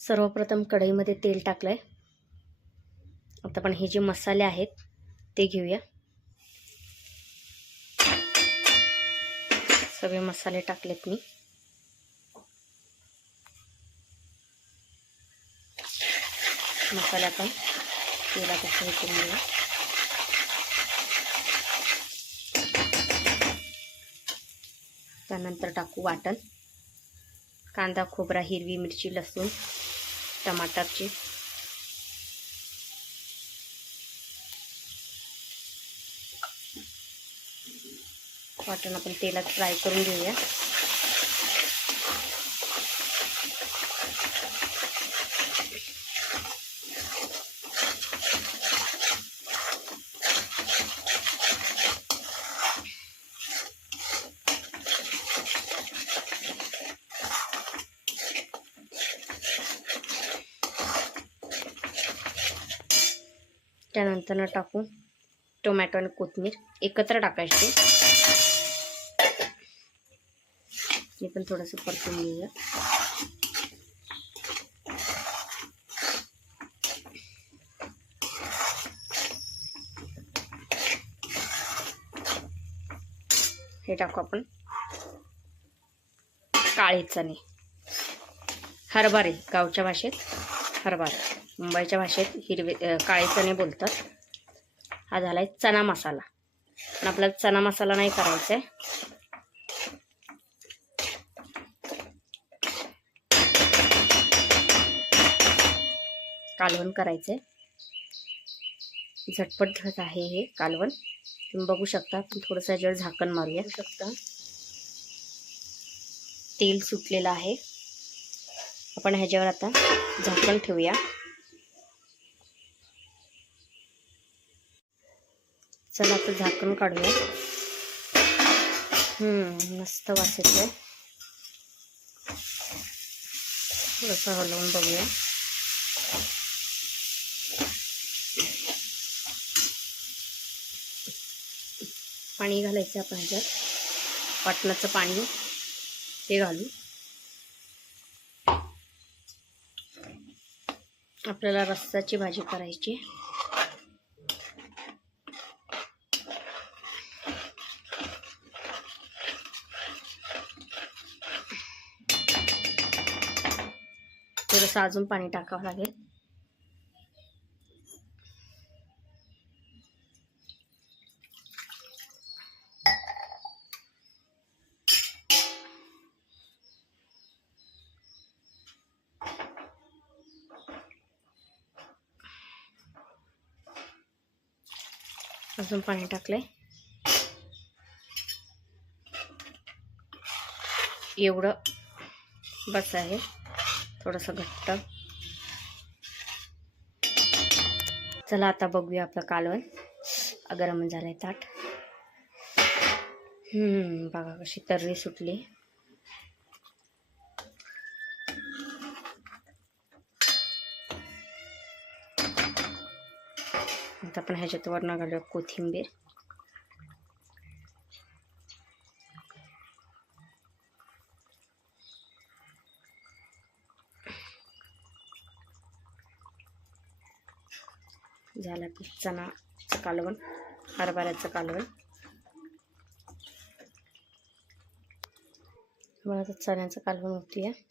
सर्वप्रथम कढईमध्ये तेल टाकलंय. आता आपण हे जे मसाले आहेत ते घेऊया. सगळे मसाले टाकलेत मी. मसाले आपण तेलात हे करून घेऊया. त्यानंतर टाकू वाटण. कांदा, खोबरा, हिरवी मिरची, लसूण, टमाटरची वाटण आपण तेलात फ्राय करून घेऊया. त्यानंतर टाकू टोमॅटो आणि कोथिंबीर एकत्र टाकायची. हे पण थोडंसं परतून घेऊया. हे टाकू आपण काळे चणे, हरभरे, गावच्या भाषेत हरभरे, मुंबईच्या भाषेत हिरवे काळे चणे बोलतात. हा झालाय चना मसाला. पण आपल्याला चना मसाला नाही करायचा आहे. कालवण करायचंय. झटपट आहे हे कालवण. तुम्ही बघू शकता. आपण थोडंसं याच्यावर झाकण मारूया. बघू शकता तेल सुटलेलं आहे. आपण ह्याच्यावर आता झाकण ठेवूया. चला आता झाकण काढूया. मस्त वास येतोय. थोडंसं हलवून बघूया. पाणी घालायचं आपण ह्याच्यात. वाटणाचं पाणी ते घालू. आपल्याला रस्साची भाजी करायची. थोडंसं अजून पाणी टाकावं लागेल. अजून पाणी टाकलंय. एवढं बस आहे. थोडंसं घट्ट. चला आता बघूया आपलं कालवण. गरम झालंय ताट. बघा कशी तर्री सुटली. आता आपण ह्याच्यात वरण घालूया कोथिंबीर. झालं की चणाचं कालवण, हरभऱ्याचं कालवण. मला तर चण्याचं कालवण होती आहे.